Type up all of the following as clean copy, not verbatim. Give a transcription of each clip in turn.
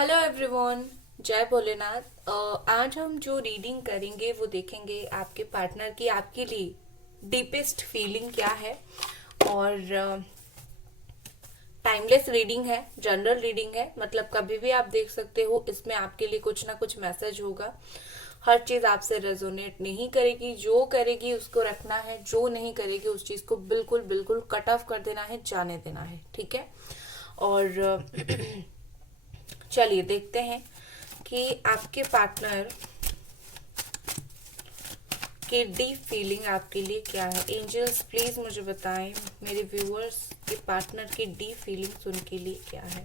Hello everyone, जय भोलेनाथ। आज हम जो रीडिंग करेंगे वो देखेंगे आपके पार्टनर की आपके लिए डीपेस्ट फीलिंग क्या है। और टाइमलेस रीडिंग है, जनरल रीडिंग है, मतलब कभी भी आप देख सकते हो। इसमें आपके लिए कुछ ना कुछ मैसेज होगा। हर चीज आपसे रेजोनेट नहीं करेगी, जो करेगी उसको रखना है, जो नहीं करेगी उस चीज को बिल्कुल बिल्कुल कट ऑफ कर देना है, जाने देना है। ठीक है। और चलिए देखते हैं कि आपके पार्टनर की डीप फीलिंग आपके लिए क्या है। एंजल्स प्लीज मुझे बताएं मेरे व्यूअर्स के पार्टनर की डीप फीलिंग्स उनके लिए क्या है।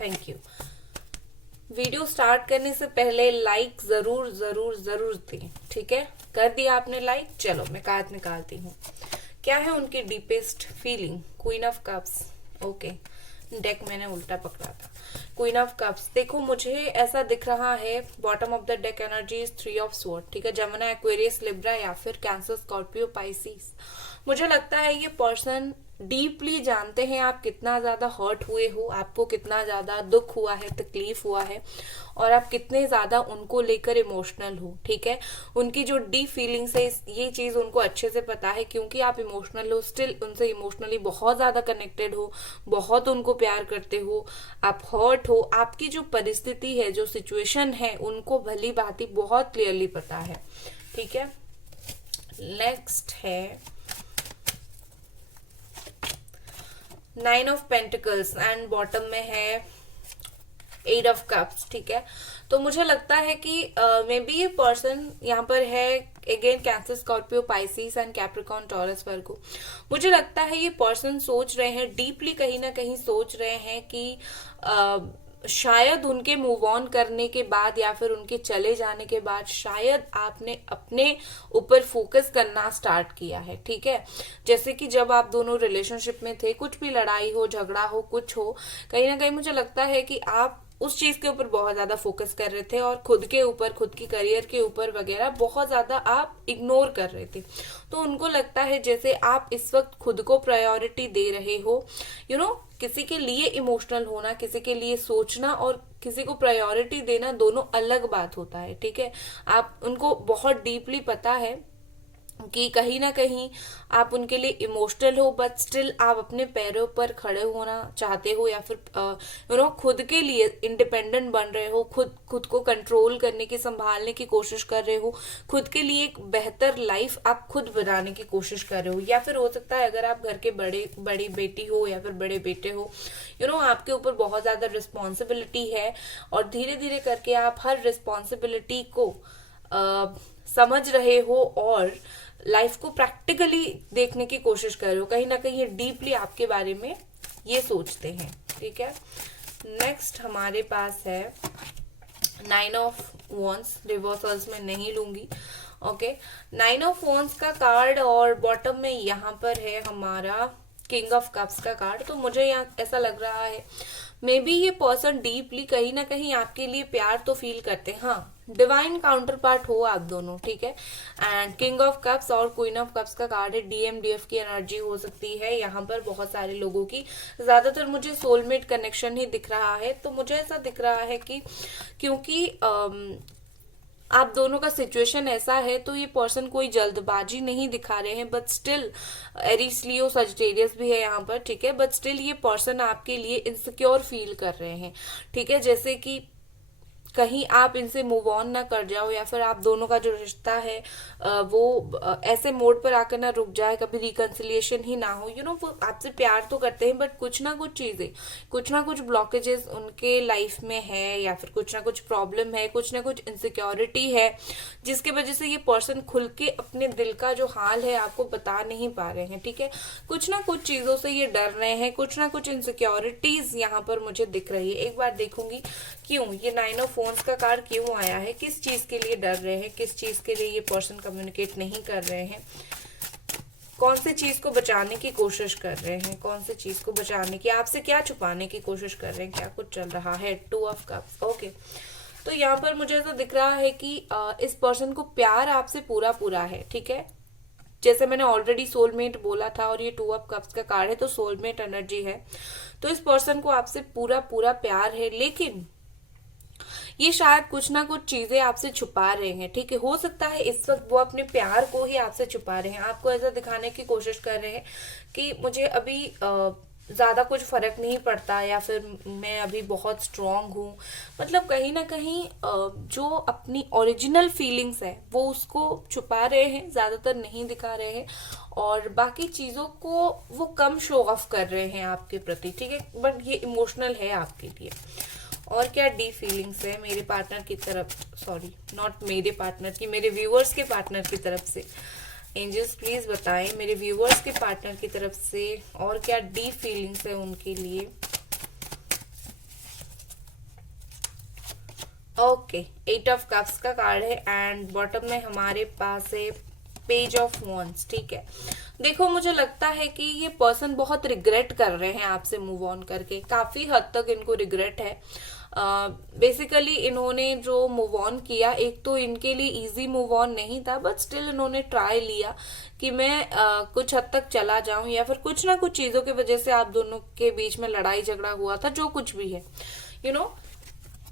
Thank you. वीडियो स्टार्ट करने से पहले लाइक जरूर जरूर जरूर दें। ठीक है, कर दिया आपने लाइक? चलो मैं कार्ड निकालती हूँ। क्या है उनकी deepest feeling? Queen of cups. Okay, deck मैंने उल्टा पकड़ा था। क्वीन ऑफ कप्स, देखो मुझे ऐसा दिख रहा है bottom of the deck energy is three of sword. ठीक है, जमुना, एक्वेरियस, लिब्रा या फिर कैंसर, स्कॉर्पियो, पाइसिस। मुझे लगता है ये पर्सन डीपली जानते हैं आप कितना ज्यादा हर्ट हुए हो, आपको कितना ज्यादा दुख हुआ है, तकलीफ हुआ है, और आप कितने ज्यादा उनको लेकर इमोशनल हो। ठीक है, उनकी जो डीप फीलिंग्स है ये चीज उनको अच्छे से पता है, क्योंकि आप इमोशनल हो, स्टिल उनसे इमोशनली बहुत ज्यादा कनेक्टेड हो, बहुत उनको प्यार करते हो, आप हर्ट हो। आपकी जो परिस्थिति है, जो सिचुएशन है, उनको भली भांति बहुत क्लियरली पता है। ठीक है, नेक्स्ट है nine of pentacles and bottom में है एट ऑफ कप्स। ठीक है, तो मुझे लगता है कि मे बी ये पर्सन यहाँ पर है again Cancer, Scorpio, Pisces and Capricorn, Taurus, Virgo. मुझे लगता है ये पर्सन सोच रहे हैं डीपली, कहीं ना कहीं सोच रहे हैं कि शायद उनके मूव ऑन करने के बाद या फिर उनके चले जाने के बाद शायद आपने अपने ऊपर फोकस करना स्टार्ट किया है। ठीक है, जैसे कि जब आप दोनों रिलेशनशिप में थे, कुछ भी लड़ाई हो, झगड़ा हो, कुछ हो, कहीं ना कहीं मुझे लगता है कि आप उस चीज के ऊपर बहुत ज्यादा फोकस कर रहे थे और खुद के ऊपर, खुद की करियर के ऊपर वगैरह बहुत ज्यादा आप इग्नोर कर रहे थे। तो उनको लगता है जैसे आप इस वक्त खुद को प्रायोरिटी दे रहे हो। किसी के लिए इमोशनल होना, किसी के लिए सोचना और किसी को प्रायोरिटी देना दोनों अलग बात होता है। ठीक है, आप उनको बहुत डीपली पता है कि कहीं ना कहीं आप उनके लिए इमोशनल हो, बट स्टिल आप अपने पैरों पर खड़े होना चाहते हो, या फिर खुद के लिए इंडिपेंडेंट बन रहे हो, खुद खुद को कंट्रोल करने की, संभालने की कोशिश कर रहे हो, खुद के लिए एक बेहतर लाइफ आप खुद बनाने की कोशिश कर रहे हो। या फिर हो सकता है अगर आप घर के बड़ी बेटी हो या फिर बड़े बेटे हो, आपके ऊपर बहुत ज्यादा रिस्पॉन्सिबिलिटी है और धीरे धीरे करके आप हर रिस्पॉन्सिबिलिटी को समझ रहे हो और लाइफ को प्रैक्टिकली देखने की कोशिश कर रहे हो। कहीं ना कहीं ये डीपली आपके बारे में ये सोचते हैं। ठीक है, नेक्स्ट हमारे पास है नाइन ऑफ वॉन्स। रिवर्सल्स में नहीं लूंगी। ओके, नाइन ऑफ वॉन्स का कार्ड और बॉटम में यहाँ पर है हमारा किंग ऑफ कप्स का कार्ड। तो मुझे यहाँ ऐसा लग रहा है मे बी ये पर्सन डीपली कहीं ना कहीं आपके लिए प्यार तो फील करते हैं। हाँ, डिवाइन काउंटर पार्ट हो आप दोनों। ठीक है, एंड किंग ऑफ कप्स और क्वीन ऑफ कप्स का कार्ड है। डीएमडीएफ की एनर्जी हो सकती है यहाँ पर बहुत सारे लोगों की। ज्यादातर मुझे सोलमेट कनेक्शन ही दिख रहा है। तो मुझे ऐसा दिख रहा है कि क्योंकि आप दोनों का सिचुएशन ऐसा है, तो ये पर्सन कोई जल्दबाजी नहीं दिखा रहे हैं, but still Aries, Leo, Sagittarius भी है यहाँ पर। ठीक है, बट स्टिल ये पर्सन आपके लिए इनसिक्योर फील कर रहे हैं। ठीक है, जैसे कि कहीं आप इनसे मूव ऑन ना कर जाओ, या फिर आप दोनों का जो रिश्ता है वो ऐसे मोड पर आकर ना रुक जाए, कभी रिकंसिलिएशन ही ना हो। वो आपसे प्यार तो करते हैं, बट कुछ ना कुछ चीजें, कुछ ना कुछ ब्लॉकेजेस उनके लाइफ में है, या फिर कुछ ना कुछ प्रॉब्लम है, कुछ ना कुछ इनसिक्योरिटी है, जिसके वजह से ये पर्सन खुल के अपने दिल का जो हाल है आपको बता नहीं पा रहे हैं। ठीक है, कुछ ना कुछ चीजों से ये डर रहे हैं, कुछ ना कुछ इनसिक्योरिटीज यहाँ पर मुझे दिख रही है। एक बार देखूंगी क्यों ये नाइन ऑफ फोन्स का कार्ड क्यों आया है, किस चीज के लिए डर रहे हैं, किस चीज के लिए ये पर्सन कम्युनिकेट नहीं कर रहे हैं, कौन सी चीज को बचाने की कोशिश कर रहे हैं, कौन सी चीज को बचाने की, आपसे क्या छुपाने की कोशिश कर रहे हैं, क्या कुछ चल रहा है। Two of cups. ओके, तो यहाँ पर मुझे ऐसा दिख रहा है कि इस पर्सन को प्यार आपसे पूरा पूरा है। ठीक है, जैसे मैंने ऑलरेडी सोलमेट बोला था और ये 2 ऑफ कप्स का कार्ड है तो सोलमेट एनर्जी है। तो इस पर्सन को आपसे पूरा पूरा प्यार है, लेकिन ये शायद कुछ ना कुछ चीजें आपसे छुपा रहे हैं। ठीक है, हो सकता है इस वक्त वो अपने प्यार को ही आपसे छुपा रहे हैं, आपको ऐसा दिखाने की कोशिश कर रहे हैं कि मुझे अभी ज्यादा कुछ फर्क नहीं पड़ता, या फिर मैं अभी बहुत स्ट्रांग हूँ। मतलब कहीं ना कहीं जो अपनी ओरिजिनल फीलिंग्स है वो उसको छुपा रहे हैं, ज्यादातर नहीं दिखा रहे हैं, और बाकी चीजों को वो कम शो ऑफ कर रहे हैं आपके प्रति। ठीक है, बट ये इमोशनल है आपके लिए। और क्या डी फीलिंग्स है मेरे पार्टनर की तरफ, सॉरी नॉट मेरे पार्टनर की, मेरे व्यूअर्स के पार्टनर की तरफ से। एंजल्स प्लीज बताएं मेरे व्यूअर्स के पार्टनर की तरफ से और क्या डी फीलिंग्स है उनके लिए। ओके, 8 ऑफ कप्स का कार्ड है एंड बॉटम में हमारे पास है पेज ऑफ वॉन्ड्स। ठीक है, देखो मुझे लगता है कि ये पर्सन बहुत रिग्रेट कर रहे हैं आपसे मूव ऑन करके, काफी हद तक इनको रिग्रेट है। बेसिकली इन्होंने जो मूव ऑन किया, एक तो इनके लिए इजी मूव ऑन नहीं था, बट स्टिल इन्होंने ट्राई लिया कि मैं कुछ हद तक चला जाऊं, या फिर कुछ ना कुछ चीजों की वजह से आप दोनों के बीच में लड़ाई झगड़ा हुआ था, जो कुछ भी है यू नो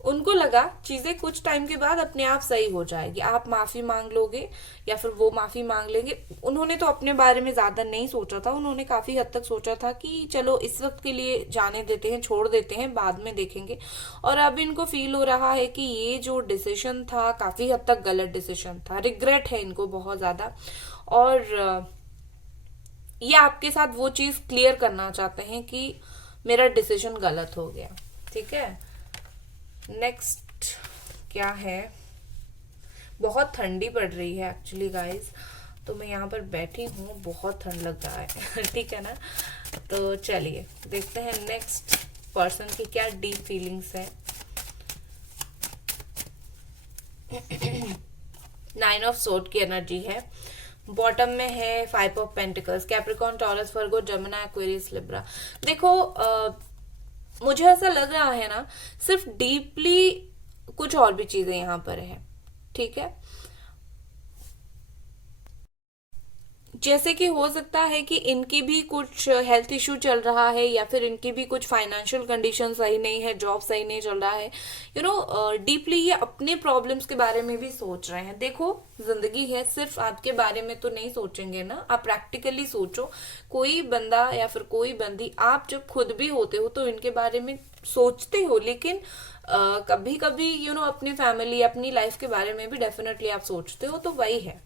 उनको लगा चीजें कुछ टाइम के बाद अपने आप सही हो जाएगी, आप माफी मांग लोगे या फिर वो माफी मांग लेंगे। उन्होंने तो अपने बारे में ज्यादा नहीं सोचा था, उन्होंने काफी हद तक सोचा था कि चलो इस वक्त के लिए जाने देते हैं, छोड़ देते हैं, बाद में देखेंगे। और अब इनको फील हो रहा है कि ये जो डिसीजन था काफी हद तक गलत डिसीजन था, रिग्रेट है इनको बहुत ज्यादा। और ये आपके साथ वो चीज क्लियर करना चाहते हैं कि मेरा डिसीजन गलत हो गया। ठीक है, नेक्स्ट क्या है, बहुत ठंडी पड़ रही है एक्चुअली गाइस, तो मैं यहाँ पर बैठी हूँ, बहुत ठंड लग रहा है ठीक है ना। तो चलिए देखते हैं नेक्स्ट पर्सन की क्या डीप फीलिंग्स है। 9 ऑफ सोर्ड की एनर्जी है, बॉटम में है 5 of pentacles, Capricorn, Taurus, Virgo, Jamuna, Aquarius, Libra. देखो मुझे ऐसा लग रहा है ना, सिर्फ डीपली कुछ और भी चीजें यहाँ पर है। ठीक है, जैसे कि हो सकता है कि इनकी भी कुछ हेल्थ इशू चल रहा है, या फिर इनकी भी कुछ फाइनेंशियल कंडीशन सही नहीं है, जॉब सही नहीं चल रहा है, डीपली ये अपने प्रॉब्लम्स के बारे में भी सोच रहे हैं। देखो जिंदगी है, सिर्फ आपके बारे में तो नहीं सोचेंगे ना, आप प्रैक्टिकली सोचो। कोई बंदा या फिर कोई बंदी, आप जब खुद भी होते हो तो इनके बारे में सोचते हो, लेकिन कभी कभी अपनी फैमिली, अपनी लाइफ के बारे में भी डेफिनेटली आप सोचते हो। तो वही है,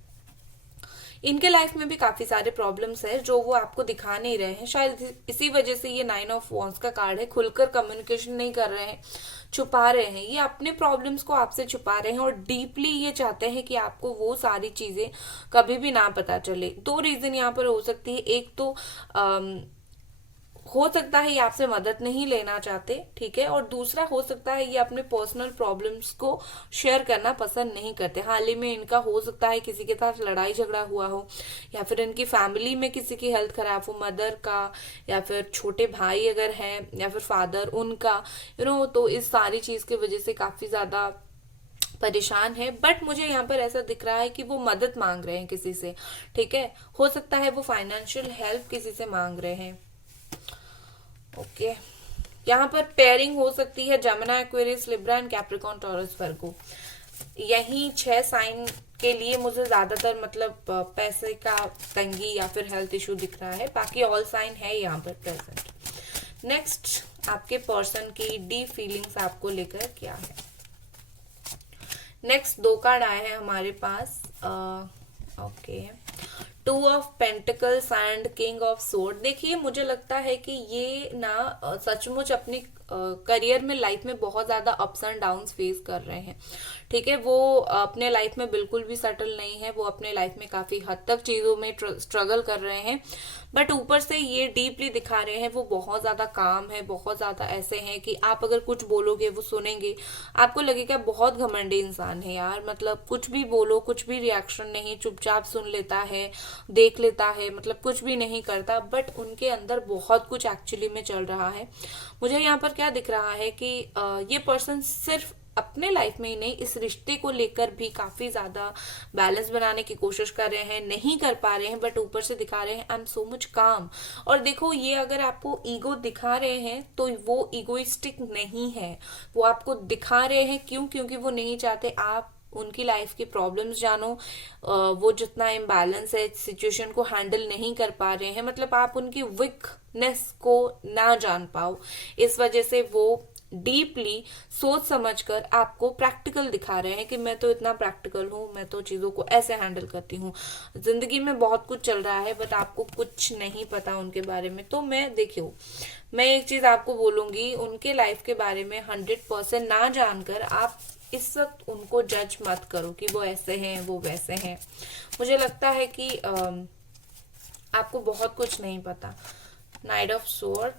इनके लाइफ में भी काफी सारे प्रॉब्लम्स है जो वो आपको दिखा नहीं रहे हैं, शायद इसी वजह से ये 9 ऑफ वॉन्ड्स का कार्ड है। खुलकर कम्युनिकेशन नहीं कर रहे हैं, छुपा रहे हैं, ये अपने प्रॉब्लम्स को आपसे छुपा रहे हैं, और डीपली ये चाहते हैं कि आपको वो सारी चीजें कभी भी ना पता चले। 2 रीजन यहाँ पर हो सकती है, एक तो हो सकता है ये आपसे मदद नहीं लेना चाहते, ठीक है, और दूसरा हो सकता है ये अपने पर्सनल प्रॉब्लम्स को शेयर करना पसंद नहीं करते। हाल ही में इनका हो सकता है किसी के साथ लड़ाई झगड़ा हुआ हो, या फिर इनकी फैमिली में किसी की हेल्थ खराब हो, मदर का, या फिर छोटे भाई अगर हैं, या फिर फादर उनका, तो इस सारी चीज की वजह से काफी ज्यादा परेशान है। बट मुझे यहाँ पर ऐसा दिख रहा है कि वो मदद मांग रहे हैं किसी से। ठीक है, हो सकता है वो फाइनेंशियल हेल्प किसी से मांग रहे हैं। ओके, यहाँ पर पेयरिंग हो सकती है Gemini, Aquarius, Libra and Capricorn, Taurus, Virgo. यही 6 साइन के लिए मुझे ज्यादातर मतलब पैसे का तंगी या फिर हेल्थ इशू दिख रहा है, बाकी ऑल साइन है यहाँ पर प्रेजेंट। नेक्स्ट आपके पर्सन की डीप फीलिंग्स आपको लेकर क्या है। नेक्स्ट 2 कार्ड आए हैं हमारे पास। Okay, 2 of pentacles and king of sword. देखिए मुझे लगता है कि ये ना सचमुच अपनी करियर में, लाइफ में बहुत ज्यादा अप्स एंड डाउन्स फेस कर रहे हैं। ठीक है, वो अपने लाइफ में बिल्कुल भी सेटल नहीं है, वो अपने लाइफ में काफी हद तक चीजों में स्ट्रगल कर रहे हैं, बट ऊपर से ये डीपली दिखा रहे हैं वो बहुत ज्यादा काम है, बहुत ज्यादा ऐसे हैं कि आप अगर कुछ बोलोगे वो सुनेंगे, आपको लगेगा बहुत घमंडी इंसान है यार, मतलब कुछ भी बोलो, कुछ भी रिएक्शन नहीं, चुपचाप सुन लेता है, देख लेता है, मतलब कुछ भी नहीं करता, बट उनके अंदर बहुत कुछ एक्चुअली में चल रहा है। मुझे यहाँ पर क्या दिख रहा है कि ये पर्सन सिर्फ अपने लाइफ में ही नहीं, इस रिश्ते को लेकर भी काफी ज्यादा बैलेंस बनाने की कोशिश कर रहे हैं, नहीं कर पा रहे हैं, बट ऊपर से दिखा रहे हैं आई एम सो मच काम। और देखो, ये अगर आपको ईगो दिखा रहे हैं तो वो ईगोइस्टिक नहीं है, वो आपको दिखा रहे हैं क्यों, क्योंकि वो नहीं चाहते आप उनकी लाइफ की प्रॉब्लम्स जानो। वो जितना इम्बैलेंस है, सिचुएशन को हैंडल नहीं कर पा रहे हैं, मतलब आप उनकी वीकनेस को ना जान पाओ, इस वजह से वो डीपली सोच समझकर आपको प्रैक्टिकल दिखा रहे हैं कि मैं तो इतना प्रैक्टिकल हूँ, मैं तो चीजों को ऐसे हैंडल करती हूँ, जिंदगी में बहुत कुछ चल रहा है बट आपको कुछ नहीं पता उनके बारे में। तो देखियो, मैं एक चीज आपको बोलूंगी, उनके लाइफ के बारे में 100% ना जानकर आप इस वक्त उनको जज मत करो कि वो ऐसे हैं वो वैसे हैं। मुझे लगता है कि आपको बहुत कुछ नहीं पता। नाइट ऑफ स्वॉर्ड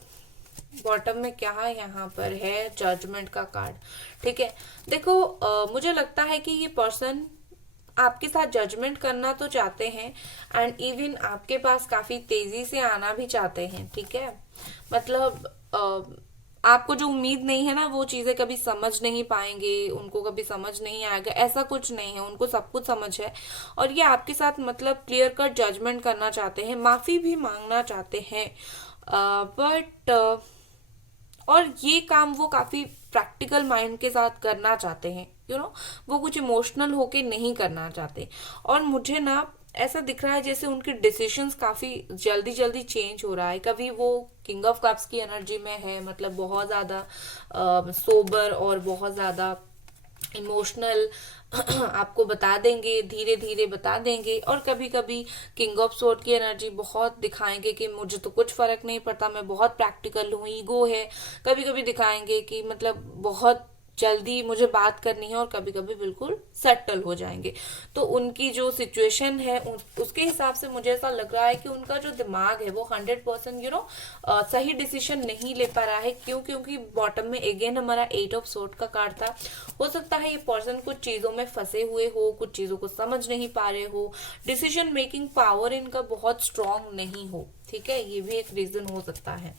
बॉटम में क्या है, यहाँ पर है जजमेंट का कार्ड। ठीक है, देखो मुझे लगता है कि ये पर्सन आपके साथ जजमेंट करना तो चाहते हैं एंड इवन आपके पास काफी तेजी से आना भी चाहते हैं। ठीक है, मतलब आपको जो उम्मीद नहीं है ना, वो चीजें कभी समझ नहीं पाएंगे, उनको कभी समझ नहीं आएगा, ऐसा कुछ नहीं है, उनको सब कुछ समझ है। और ये आपके साथ मतलब क्लियर कट जजमेंट करना चाहते हैं, माफी भी मांगना चाहते हैं, बट और ये काम वो काफी प्रैक्टिकल माइंड के साथ करना चाहते हैं, वो कुछ इमोशनल होके नहीं करना चाहते। और मुझे ना ऐसा दिख रहा है जैसे उनके डिसीजंस काफी जल्दी जल्दी चेंज हो रहा है। कभी वो किंग ऑफ कप्स की एनर्जी में है, मतलब बहुत ज्यादा सोबर और बहुत ज्यादा इमोशनल आपको बता देंगे, धीरे धीरे बता देंगे। और कभी कभी किंग ऑफ सोर्ड की एनर्जी बहुत दिखाएंगे कि मुझे तो कुछ फर्क नहीं पड़ता, मैं बहुत प्रैक्टिकल हूँ, ईगो है। कभी कभी दिखाएंगे कि मतलब बहुत जल्दी मुझे बात करनी है, और कभी कभी बिल्कुल सेटल हो जाएंगे। तो उनकी जो सिचुएशन है उसके हिसाब से मुझे ऐसा लग रहा है कि उनका जो दिमाग है वो 100% सही डिसीजन नहीं ले पा रहा है। क्यों? क्योंकि बॉटम में अगेन हमारा 8 ऑफ सोर्ड का कार्ड था। हो सकता है ये पर्सन कुछ चीजों में फंसे हुए हो, कुछ चीजों को समझ नहीं पा रहे हो, डिसीजन मेकिंग पावर इनका बहुत स्ट्रांग नहीं हो। ठीक है, ये भी एक रीजन हो सकता है।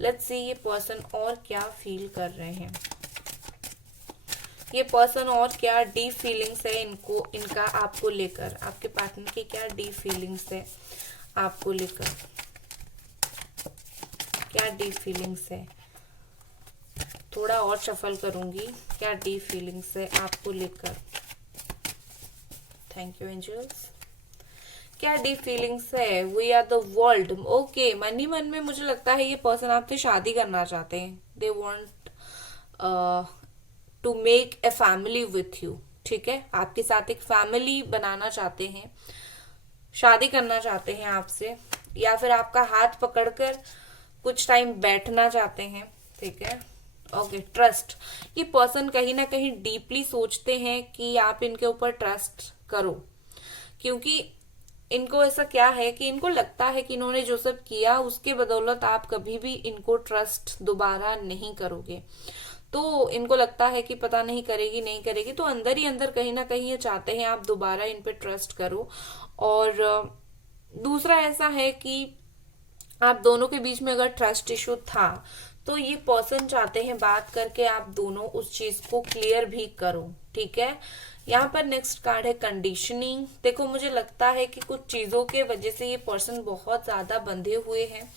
लेट्स सी ये पर्सन और क्या फील कर रहे हैं, ये पर्सन और क्या डीप फीलिंग्स है इनका आपको लेकर, आपके पार्टनर की क्या डीप फीलिंग्स है आपको लेकर, क्या डीप फीलिंग्स है। थोड़ा और शफल करूंगी, क्या डीप फीलिंग्स है आपको लेकर। Thank you angels. क्या डीप फीलिंग्स है, we are the world. Okay, मन ही मन में मुझे लगता है ये पर्सन आपसे शादी करना चाहते हैं। They want to make a family with you. ठीक है, आपके साथ एक फैमिली बनाना चाहते हैं, शादी करना चाहते हैं आपसे, या फिर आपका हाथ पकड़कर कुछ टाइम बैठना चाहते हैं। ठीक है, ओके। ट्रस्ट, ये पर्सन कहीं ना कहीं डीपली सोचते हैं कि आप इनके ऊपर ट्रस्ट करो, क्योंकि इनको ऐसा क्या है कि इनको लगता है कि इन्होंने जो सब किया उसके बदौलत आप कभी भी इनको ट्रस्ट दोबारा नहीं करोगे। तो इनको लगता है कि पता नहीं करेगी नहीं करेगी, तो अंदर ही अंदर कहीं ना कहीं ये चाहते हैं आप दोबारा इन पे ट्रस्ट करो। और दूसरा ऐसा है कि आप दोनों के बीच में अगर ट्रस्ट इशू था तो ये पर्सन चाहते हैं बात करके आप दोनों उस चीज को क्लियर भी करो। ठीक है, यहाँ पर नेक्स्ट कार्ड है कंडीशनिंग। देखो, मुझे लगता है कि कुछ चीजों के वजह से ये पर्सन बहुत ज्यादा बंधे हुए हैं,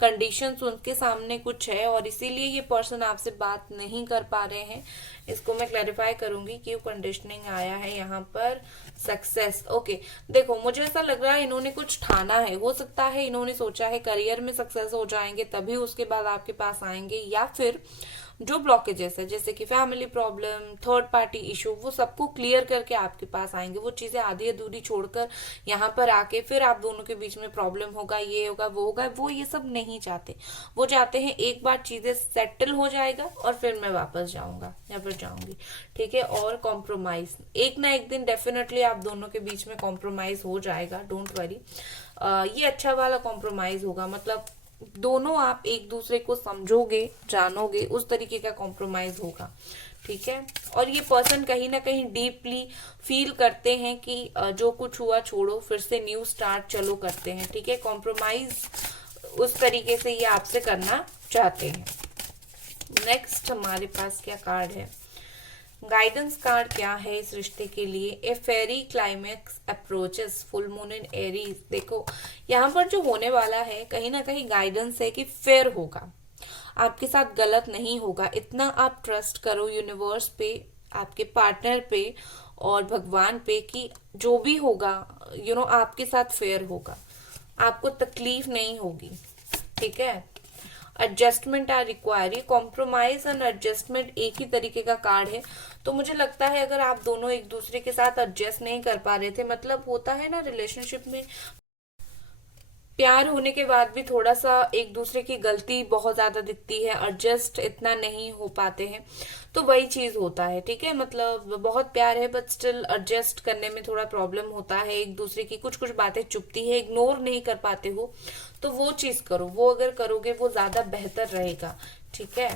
कंडीशंस उनके सामने कुछ है और इसीलिए ये पर्सन आपसे बात नहीं कर पा रहे हैं। इसको मैं क्लैरिफाई करूंगी क्यों कंडीशनिंग आया है यहाँ पर। Success, okay. देखो, मुझे ऐसा लग रहा है इन्होंने कुछ ठाना है। हो सकता है इन्होंने सोचा है करियर में सक्सेस हो जाएंगे तभी उसके बाद आपके पास आएंगे, या फिर जो ब्लॉकेजेस है जैसे कि family problem, third party issue, वो सबको क्लियर करके आपके पास आएंगे। वो चीजें आधी अधूरी छोड़कर यहाँ पर आके फिर आप दोनों के बीच में प्रॉब्लम होगा, ये होगा वो होगा, वो ये सब नहीं चाहते। वो चाहते हैं एक बार चीजें सेटल हो जाएगा और फिर मैं वापस जाऊंगा या फिर जाऊंगी। ठीक है, और कॉम्प्रोमाइज, एक ना एक दिन डेफिनेटली आप दोनों के बीच में कॉम्प्रोमाइज हो जाएगा, डोंट वरी। ये अच्छा वाला कॉम्प्रोमाइज होगा, मतलब दोनों आप एक दूसरे को समझोगे, जानोगे, उस तरीके का कॉम्प्रोमाइज होगा। ठीक है, और ये पर्सन कहीं ना कहीं डीपली फील करते हैं कि जो कुछ हुआ छोड़ो, फिर से न्यू स्टार्ट चलो करते हैं। ठीक है, कॉम्प्रोमाइज उस तरीके से ये आपसे करना चाहते हैं। नेक्स्ट हमारे पास क्या कार्ड है, गाइडेंस कार्ड क्या है इस रिश्ते के लिए? A fiery climax approaches, full moon in Aries. देखो यहाँ पर जो होने वाला है कहीं ना कहीं गाइडेंस है कि फेयर होगा, आपके साथ गलत नहीं होगा। इतना आप ट्रस्ट करो यूनिवर्स पे, आपके पार्टनर पे और भगवान पे कि जो भी होगा आपके साथ फेयर होगा, आपको तकलीफ नहीं होगी। ठीक है। एडजस्टमेंट आर रिक्वायर, ये कॉम्प्रोमाइज एंड एडजस्टमेंट एक ही तरीके का कार्ड है। तो मुझे लगता है अगर आप दोनों एक दूसरे के साथ एडजस्ट नहीं कर पा रहे थे, मतलब होता है ना रिलेशनशिप में प्यार होने के बाद भी थोड़ा सा एक दूसरे की गलती बहुत ज्यादा दिखती है, एडजस्ट इतना नहीं हो पाते हैं, तो वही चीज होता है। ठीक है, मतलब बहुत प्यार है बट स्टिल एडजस्ट करने में थोड़ा प्रॉब्लम होता है, एक दूसरे की कुछ कुछ बातें चुभती है, इग्नोर नहीं कर पाते हो, तो वो चीज करो, वो अगर करोगे वो ज्यादा बेहतर रहेगा। ठीक है।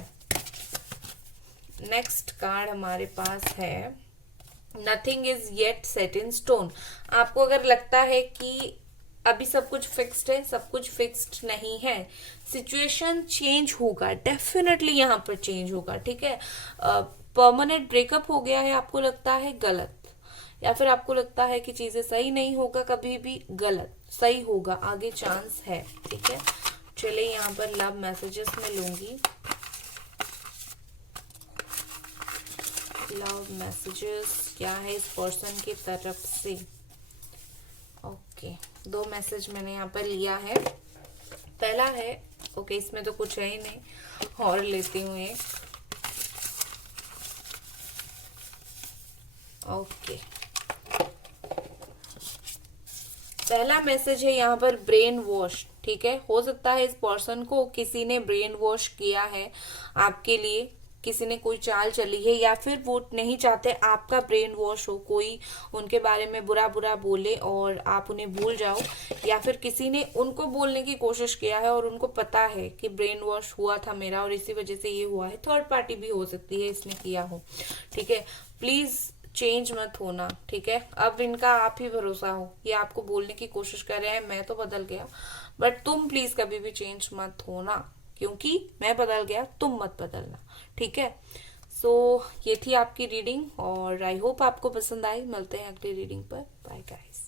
नेक्स्ट कार्ड हमारे पास है nothing is yet set in stone. आपको अगर लगता है कि अभी सब कुछ फिक्स्ड है, सब कुछ फिक्स्ड नहीं है, सिचुएशन चेंज होगा, डेफिनेटली यहाँ पर चेंज होगा। ठीक है। परमानेंट ब्रेकअप हो गया है, आपको लगता है गलत, या फिर आपको लगता है कि चीजें सही नहीं होगा कभी भी, गलत, सही होगा, आगे चांस है। ठीक है। चलिए यहाँ पर लव मैसेजेस में लूंगी। लव मैसेजेस क्या है इस पर्सन की तरफ से? ओके, दो मैसेज मैंने यहाँ पर लिया है। पहला है, ओके इसमें तो कुछ है ही नहीं, और लेती हूँ एक। ओके, पहला मैसेज है यहाँ पर ब्रेन वॉश। ठीक है, हो सकता है इस पर्सन को किसी ने ब्रेन वॉश किया है आपके लिए, किसी ने कोई चाल चली है, या फिर वो नहीं चाहते आपका ब्रेन वॉश हो, कोई उनके बारे में बुरा बुरा बोले और आप उन्हें भूल जाओ, या फिर किसी ने उनको बोलने की कोशिश किया है और उनको पता है कि ब्रेन वॉश हुआ था मेरा और इसी वजह से ये हुआ है। थर्ड पार्टी भी हो सकती है इसने किया हो। ठीक है, प्लीज चेंज मत होना। ठीक है, अब इनका आप ही भरोसा हो, ये आपको बोलने की कोशिश कर रहे हैं मैं तो बदल गया, बट तुम प्लीज कभी भी चेंज मत होना, क्योंकि मैं बदल गया, तुम मत बदलना। ठीक है। सो ये थी आपकी रीडिंग और आई होप आपको पसंद आई। मिलते हैं अगली रीडिंग पर। Bye guys.